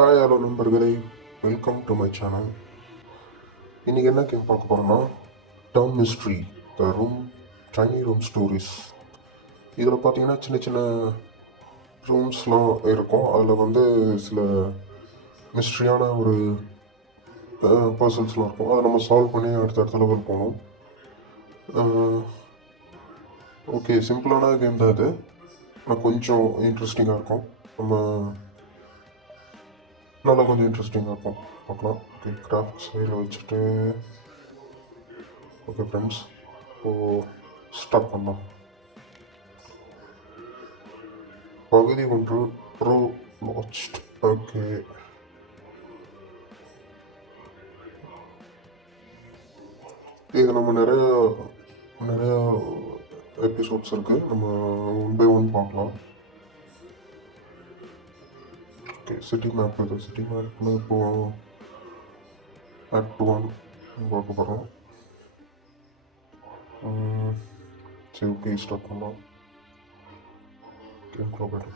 Hi hello நண்பர்களே, welcome to my channel. இன்றைக்கி என்ன கேம் பார்க்க போகிறோன்னா term mystery the room tiny room stories. இதில் பார்த்தீங்கன்னா சின்ன சின்ன ரூம்ஸ்லாம் இருக்கும். அதில் வந்து சில மிஸ்ட்ரியான ஒரு பர்சன்ஸ்லாம் இருக்கும். அதை நம்ம சால்வ் பண்ணி அடுத்த லெவல் போகணும். ஓகே, சிம்பிளான கேம் தான் இது, ஆனால் கொஞ்சம் இன்ட்ரெஸ்டிங்காக இருக்கும். நம்ம நல்லா கொஞ்சம் இன்ட்ரெஸ்டிங்காக இருக்கும், பார்க்கலாம். ஓகே, கிராஃப்ட் சைடில் வச்சுட்டு ஓகே ஃப்ரெண்ட்ஸ், இப்போது ஸ்டார்ட் பண்ணலாம். பகுதி 1 ப்ரோ லாஸ்ட். ஓகே, இது நம்ம நிறைய எபிசோட்ஸ் இருக்குது. நம்ம 1 by 1 பார்க்கலாம். ஓகே, சிட்டி மேப் இது. சிட்டி மேப்பில் இப்போது ஆக்ட் 1 பார்க்க போகிறோம். சரி, ஓகே, ஸ்டார்ட் பண்ணலாம். Game problem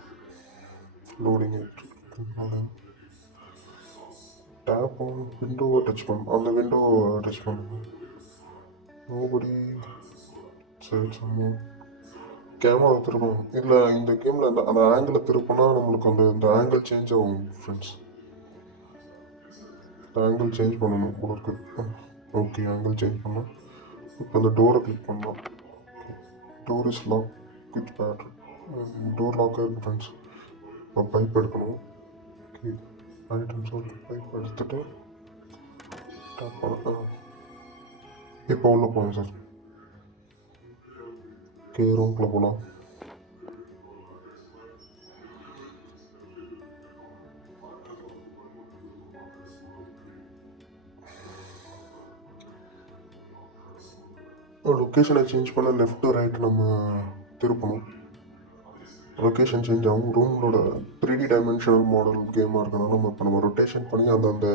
loading loading. Tap on விண்டோவை டச் பண்ணணும். அந்த விண்டோவை டச் பண்ணணும். நோபடி சரி சும்மா கேமரா திருப்பணும். இல்லை, இந்த கேமில் அந்த ஆங்கிளை திருப்பினா நம்மளுக்கு இந்த ஆங்கிள் சேஞ்ச் ஆகும் ஃப்ரெண்ட்ஸ். ஆங்கிள் சேஞ்ச் பண்ணணும் போல இருக்கு. ஓகே, ஆங்கிள் சேஞ்ச் பண்ணோம். இப்போ அந்த டோரை கிளிக் பண்ணலாம். Door is lock with battery. Door lock ஆகிருக்கு ஃப்ரெண்ட்ஸ். இப்போ பைப் எடுக்கணும். ஓகே, ஐட்டம்ஸ் பைப் எடுத்துகிட்டு டேப் பண்ண. இப்போ உள்ள போகணும் சார். ஓகே, ரூம்குள்ளே போகலாம். லொக்கேஷனை சேஞ்ச் பண்ண லெஃப்ட் ரைட் நம்ம திருப்பணும். லொக்கேஷன் சேஞ்ச் ஆகும். ரூமோட 3D டைமென்ஷனல் மாடல் கேமாக இருக்கனால நம்ம ரொட்டேஷன் பண்ணி அந்த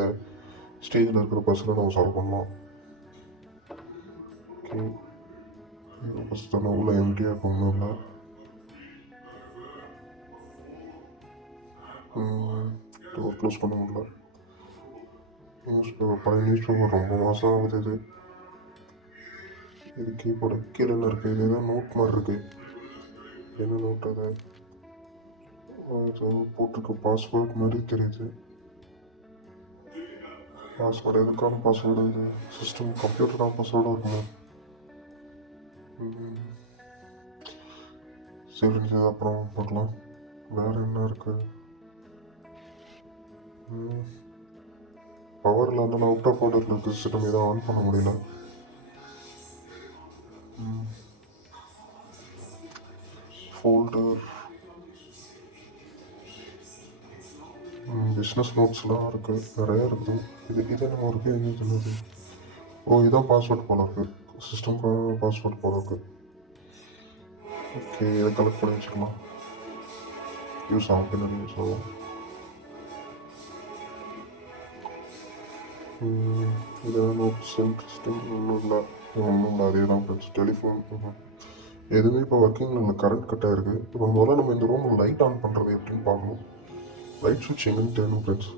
ஸ்டேஜில் இருக்கிற பஸ்ஸில் நம்ம சால்வ் பண்ணலாம். ஓகே, பஸ் தானே உள்ள எம்டியாக இருக்கும், ஒன்றும் இல்லை. டோர் க்ளோஸ் பண்ண முடியல. பழைய நியூஸ் பேப்பர் ரொம்ப மாதம் ஆகுது. இது கீபோர்டு கீழே என்ன இருக்குது? இது ஏதோ நோட் மாதிரி இருக்குது. என்ன நோட் அது? போட்டிருக்க பாஸ்வேர்ட் மாதிரி தெரியுது. பாஸ்வேர்டு எதுக்கான பாஸ்வேர்டு? இது சிஸ்டம் கம்ப்யூட்டர் தான் பாஸ்வேர்டு இருக்குங்க. சரி, அப்புறம் பார்க்கலாம். வேறு என்ன இருக்குது? பவரில் வந்து நான் அவுட் ஆஃப் ஆர்டரில் இருக்குது சிஸ்டம். இதை ஆன் பண்ண முடியல. ஃபோல்டர் பிஸ்னஸ் நோட்ஸ்லாம் இருக்குது, நிறையா இருக்குது. இது நம்ம இருக்குது. இது என்னது? இதுதான் பாஸ்வேர்ட் போல இருக்குது. சிஸ்டம்க்கான பாஸ்வேர்ட் போல இருக்குது. ஓகே, இதை கலெக்ட் பண்ணி வச்சுக்கலாம். யூஸ் ஆகும், பின்னாடி யூஸ் ஆகும். இதான் நோட்ஸ். இன்ட்ரெஸ்டிங் ஒன்றும் இல்லை. அதே தான் ஃப்ரெண்ட்ஸ். டெலிஃபோன் எதுவுமே இப்போ ஒர்க்கிங்கில் இல்லை, கரண்ட் கட் ஆகிருக்கு. இப்போ முதல்ல நம்ம இந்த ரூமில் லைட் ஆன் பண்ணுறது எப்படின்னு பார்க்கணும். லைட் சுவிட்ச் எங்கன்னு தேடணும் ஃப்ரெண்ட்ஸ்.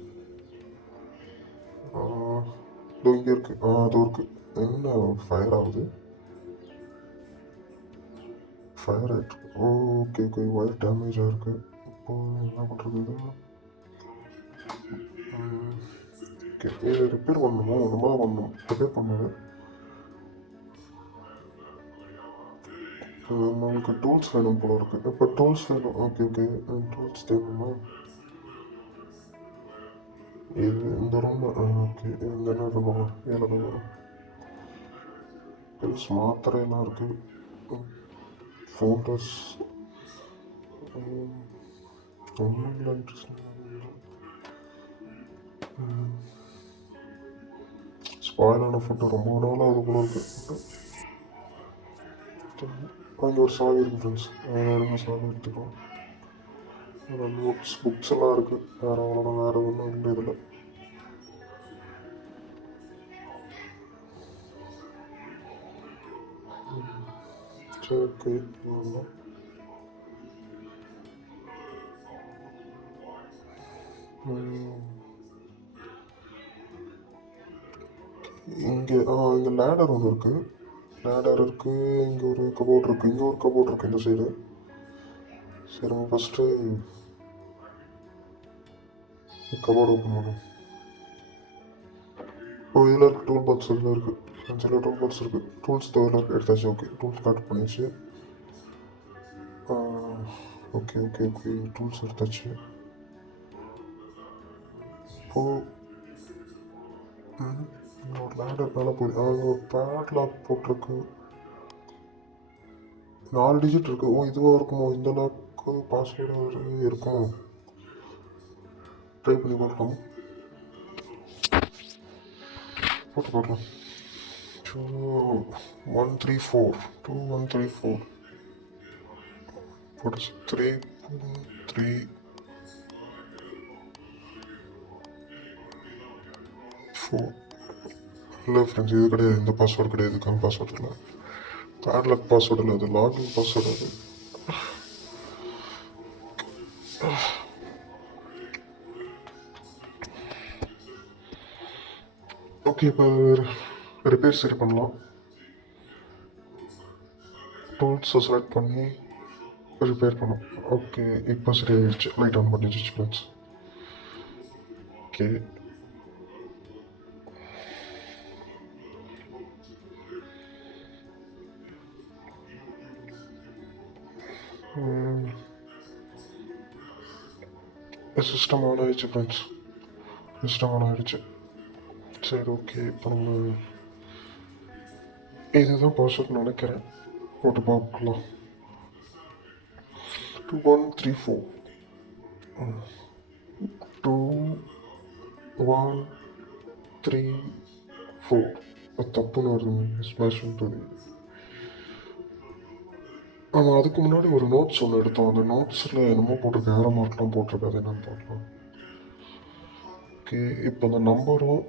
இதோ இங்கே இருக்குது. அதோ இருக்குது. என்ன ஃபயர் ஆகுது? ஃபயர் ஆகிட்டு. ஓகே ஓகே, ஒயர் டேமேஜ் ஆகிருக்கு. இப்போ என்ன பண்ணுறது? ஓகே, இதை ரிப்பேர் பண்ணணுமோ? நம்ம தான் பண்ணணும். ரிப்பேர் பண்ணணும். நமக்கு டூல்ஸ் வேணும் போல இருக்குது. இப்போ டூல்ஸ் வேணும். ஓகே ஓகே, டூல்ஸ் தேவைன்னா இது இந்த ரூம். ஓகே, இந்த என்ன இருக்கும்? ஏழு பில்ஸ், மாத்திரையெல்லாம் இருக்குது. ஃபோட்டோஸ் ஒன்றும் இல்லை, இன்ட்ரெஸ்டிங். ஸ்பாயிலான ஃபோட்டோ ரொம்ப நாளாக அது போல இருக்குது. அங்கே ஒரு சாவி இருக்குது ஃப்ரெண்ட்ஸ். வேறு சாவி எடுத்துக்கலாம். நோட்ஸ் புக்ஸ் எல்லாம் இருக்குது. வேறு அவ்வளோதான், வேறு ஒன்றும் இல்லை இதில். சரி, ஓகே. இங்கே லேடர் ஒன்று இருக்குது. லேடர் இருக்குது. இங்கே ஒரு கபோர்ட் இருக்குது. இங்கே ஒரு கபோர்ட் இருக்குது இந்த சைடு. சரி, நம்ம ஃபஸ்ட்டு கபோர்டு ஓப்பன் பண்ணும். இதில் இருக்குது டூல் பாக்ஸ். இதில் இருக்குது அஞ்சில் டூல் பாக்ஸ் இருக்குது. டூல்ஸ் தவிர எடுத்தாச்சு. ஓகே, டூல்ஸ் கட் பண்ணியாச்சு. ஓகே ஓகே ஓகே, டூல்ஸ் எடுத்தாச்சு. இப்போது ஒரு லேடர் மேலே போகுது. அங்கே ஒரு பேட் லாக் போட்டிருக்கு. 4 டிஜிட் இருக்குது. இதுவாக இருக்குமோ? இந்த லாக்கு பாஸ்வேர்டு இருக்குமோ? ட்ரை பண்ணி பார்க்கலாம். போட்டு பார்க்கலாம். 2134 2134 போட்டு 3 4. இல்லை ஃப்ரெண்ட்ஸ், இது கிடையாது. இந்த பாஸ்வேர்டு கிடையாது. இதுக்கான பாஸ்வேர்டு இல்லை. பேட்லாக் பாஸ்வேர்டு இல்லை, அது லாகின் பாஸ்வேர்டு. அது ஓகே, இப்போ ரிப்பேர் சரி பண்ணலாம். டூல்ஸை செலக்ட் பண்ணி ரிப்பேர் பண்ணோம். ஓகே, இப்போ சரி ஆயிடுச்சு. லைட் ஆன் பண்ணிடுச்சு ஃப்ரெண்ட்ஸ். ஓகே, சிஸ்டம் ஆன் ஆயிடுச்சு ஃப்ரெண்ட்ஸ். சிஸ்டம் ஆன் ஆயிடுச்சு. சரி, ஓகே, இப்போ நம்ம இதுதான் பாஸ்வேர்ட் நினைக்கிறேன். போட்டு பார்க்கலாம். 2134 2134 தப்புன்னு வருது. ஸ்மாஷ் பண்ணுறது. ஆமாம், அதுக்கு முன்னாடி ஒரு நோட்ஸ் ஒன்று எடுத்தோம். அந்த நோட்ஸில் என்னமோ போட்டிருக்கு, ஏரோ மார்க்லாம் போட்டிருக்காது. என்னன்னு பார்க்கலாம். ஓகே, இப்போ அந்த நம்பரும்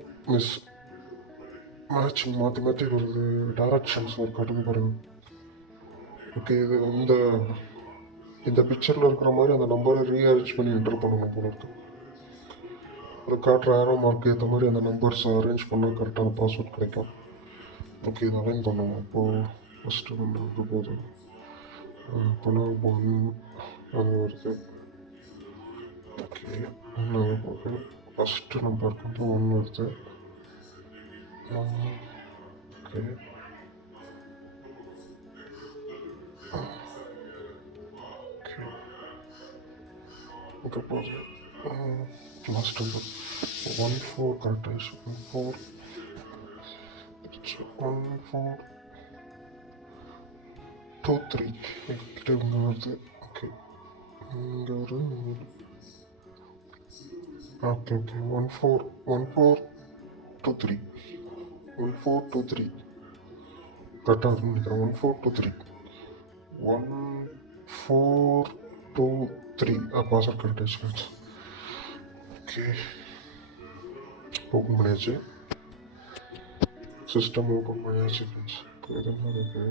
மேட்சிங் மாற்றி மாற்றி வருது. டைரக்ஷன்ஸ் ஒரு காட்டுது பாருங்க. ஓகே, இது இந்த பிக்சரில் இருக்கிற மாதிரி அந்த நம்பரை ரீஅரேஞ்ச் பண்ணி என்டர் பண்ணணும் போல இருக்கு. அதை காட்டுற ஏரோ மார்க் ஏற்ற மாதிரி அந்த நம்பர்ஸ் அரேஞ்ச் பண்ணால் கரெக்டான பாஸ்வேர்ட் கிடைக்கும். ஓகே, இதை அலைன் பண்ணணும். இப்போது ஃபஸ்ட்டு வந்து போகுது. அப்போனா 1 அது வருது. ஓகே, 1 போகுது. ஃபஸ்ட்டு நம்பருக்கு வந்து 1 வருது. ஓகே, ஓகே போகுது. லாஸ்ட் நம்பர் 14 கரெக்டாக 1423 கிட்ட இங்கே வருது. ஓகே, இங்கே ஒரு ஓகே 1423 1423 கரெக்டாக இருக்குன்னு நினைக்கிறேன். 1423 1423 பாஸ்வேர்ட் கரெக்டாக ஃப்ரெண்ட்ஸ். ஓகே, ஓப்பன் பண்ணியாச்சு. சிஸ்டம் ஓப்பன் பண்ணியாச்சு ஃப்ரெண்ட்ஸ். எதுனா இருக்கு.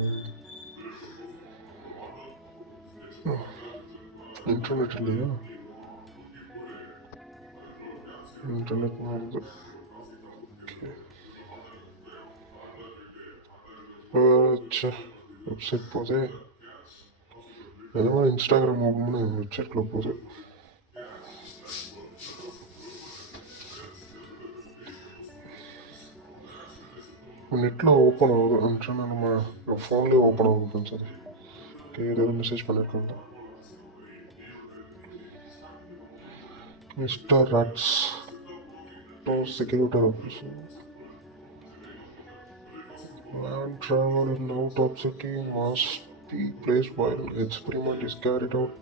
இன்டர்நெட் இல்லையா? இன்டர்நெட் வருது. ஓகே, வெப்சைட் போகுது. எதுவும் இன்ஸ்டாகிராம் ஓப்பன் பண்ணி வெப்சைட்டில் போகுது. நெட்டில் ஓப்பன் ஆகுது. அனுப்பிச்சோன்னா நம்ம ஃபோன்லேயே ஓப்பன் ஆகுது ஃப்ரெண்ட்ஸ். அது ஓகே, ஏதாவது மெசேஜ் பண்ணியிருக்காங்க. Mister Rats security officer. Land travel in out of city must be placed while experiment is carried out.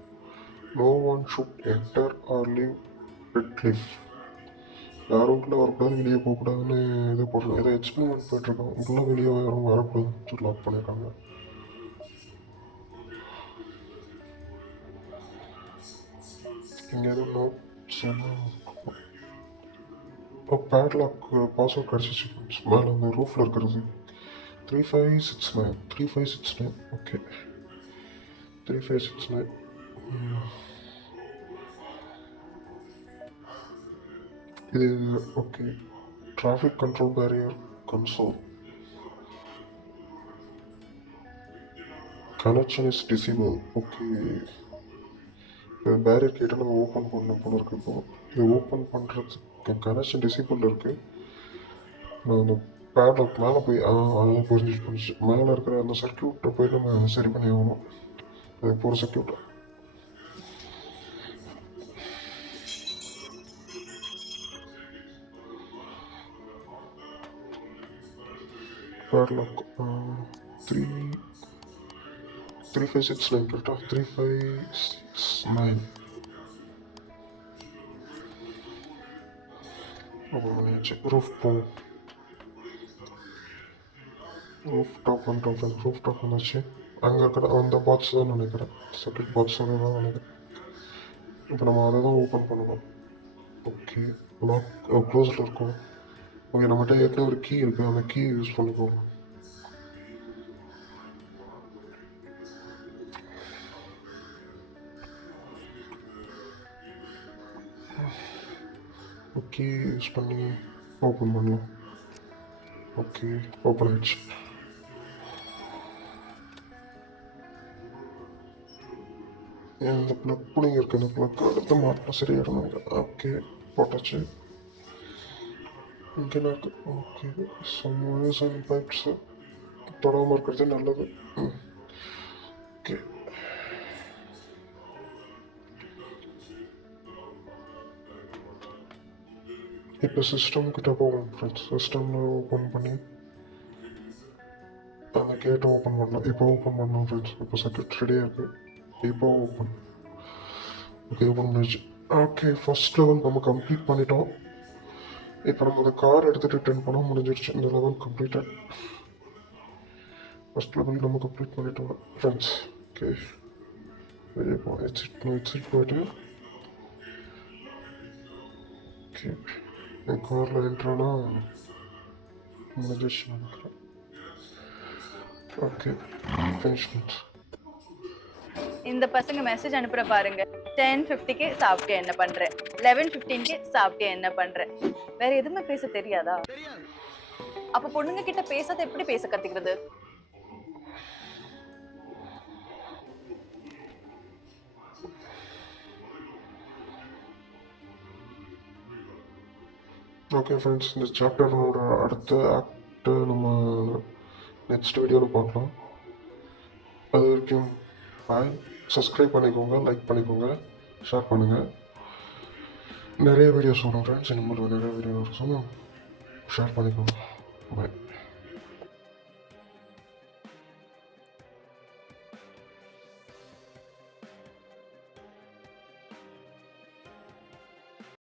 No one should enter or leave Red Cliff. யாரும் உள்ளே வரக்கூடாது, வெளியே போகக்கூடாதுன்னு இது போடுறோம். ஏதோ எக்ஸ்பெரிமெண்ட் போயிட்டுருக்கோம். உள்ளே வெளியே யாரும் வரக்கூடாதுன்னு சொல்லி லாக் பண்ணியிருக்காங்க. இங்கே எதுவும் நோட்ஸ் இப்போ பேட்லாக் பாஸ்வேர்ட் கிடச்சிச்சு ஃப்ரெண்ட்ஸ். மேலே அந்த ரூஃபில் இருக்கிறது 3569. ஓகே, 3569. இது okay. Traffic control barrier console. Connection is disabled. Okay. இந்த பேரிகேட்டை நம்ம ஓப்பன் பண்ண போல இருக்கு. இப்போ இது ஓப்பன் பண்ணுறதுக்கு கனெக்ஷன் டிசேபிள் இருக்குது. நான் அந்த பேட்லாக் மேலே போய் அதெல்லாம் புரிஞ்சிச்சு. மேலே இருக்கிற அந்த சர்க்கியூட்டை போய் நம்ம சரி பண்ணி ஆகணும். அது இப்போ ஒரு சர்க்கியூட்டை பேட்லாக் 3569 கரெக்டாக 3569 ஓப்பன் பண்ணியாச்சு. ரூஃப் போகும். ரூஃப் டாப் பண்ணிட்டோம். ரூஃப் டாப் வந்துச்சு. அங்கே இருக்கிற அந்த பாக்ஸ் தான் நினைக்கிறேன். சர்க்கியூட் பாக்ஸ் தான் நினைக்கிறேன். இப்போ நம்ம அதை தான் ஓப்பன் பண்ணணும். ஓகே லாக் க்ளோஸில் இருக்கும். ஓகே நம்மகிட்ட ஏற்கனவே ஒரு கீ இருக்குது. அந்த கீ யூஸ் பண்ணிக்கோங்க. ஓகே யூஸ் பண்ணி ஓப்பன் பண்ணலாம். ஓகே ஓப்பன் ஆயிடுச்சு. இந்த ப்ளக் பிள்ளைங்க இருக்குது. இந்த ப்ளக் அடுத்து மாட்டினா சரியாயிடும். ஓகே போட்டாச்சு. இங்கே என்ன இருக்குது? Okay some wires and pipes தொடாமல் இருக்கிறது நல்லது. ஓகே இப்போ சிஸ்டம் கிட்ட போகும் ஃப்ரெண்ட்ஸ். சிஸ்டமில் ஓப்பன் பண்ணி அந்த கேட்டை ஓப்பன் பண்ணலாம். இப்போ ஓப்பன் பண்ணலாம் ஃப்ரெண்ட்ஸ். இப்போ சர்க்கியூட் ரெடியாக இருக்குது. இப்போ ஓப்பன். ஓகே ஓப்பன் பண்ணிடுச்சு. ஓகே ஃபர்ஸ்ட் லெவல் நம்ம கம்ப்ளீட் பண்ணிட்டோம். இப்போ நம்ம அந்த கார் எடுத்துகிட்டு ரிட்டர்ன் பண்ண முடிஞ்சிருச்சு. இந்த லெவல் கம்ப்ளீட்டட். ஃபர்ஸ்ட் லெவல் நம்ம கம்ப்ளீட் பண்ணிட்டோம் ஃப்ரெண்ட்ஸ். ஓகே வெளியே போவோம். எக்ஸிட் போயிட்டு ஓகே என் காரில் என்ட்ரானா முடிஞ்சிருச்சு நினைக்கிறேன். Okay finish friends. இந்த பசங்க மெசேஜ் அனுப்புற பாருங்க. 10:50க்கு சாப்பிட்டு என்ன பண்ற, 11:15க்கு சாப்பிட்டு என்ன பண்ற. வேற எதுவுமே பேச தெரியாதா? அப்ப பொண்ணுங்க கிட்ட பேசாத எப்படி பேச கத்துக்கிறது? ஓகே ஃப்ரெண்ட்ஸ் இந்த சாப்டரோட அடுத்த ஆக்டை நம்ம நெக்ஸ்ட் வீடியோவில் பார்க்கலாம். அது வரைக்கும் பாய். சப்ஸ்கிரைப் பண்ணிக்கோங்க, லைக் பண்ணிக்கோங்க, ஷேர் பண்ணுங்கள். நிறைய வீடியோஸ் வரும் ஃப்ரெண்ட்ஸ். இனிமேல் நிறைய வீடியோஸ் வரும். ஷேர் பண்ணிக்கோங்க. பாய்.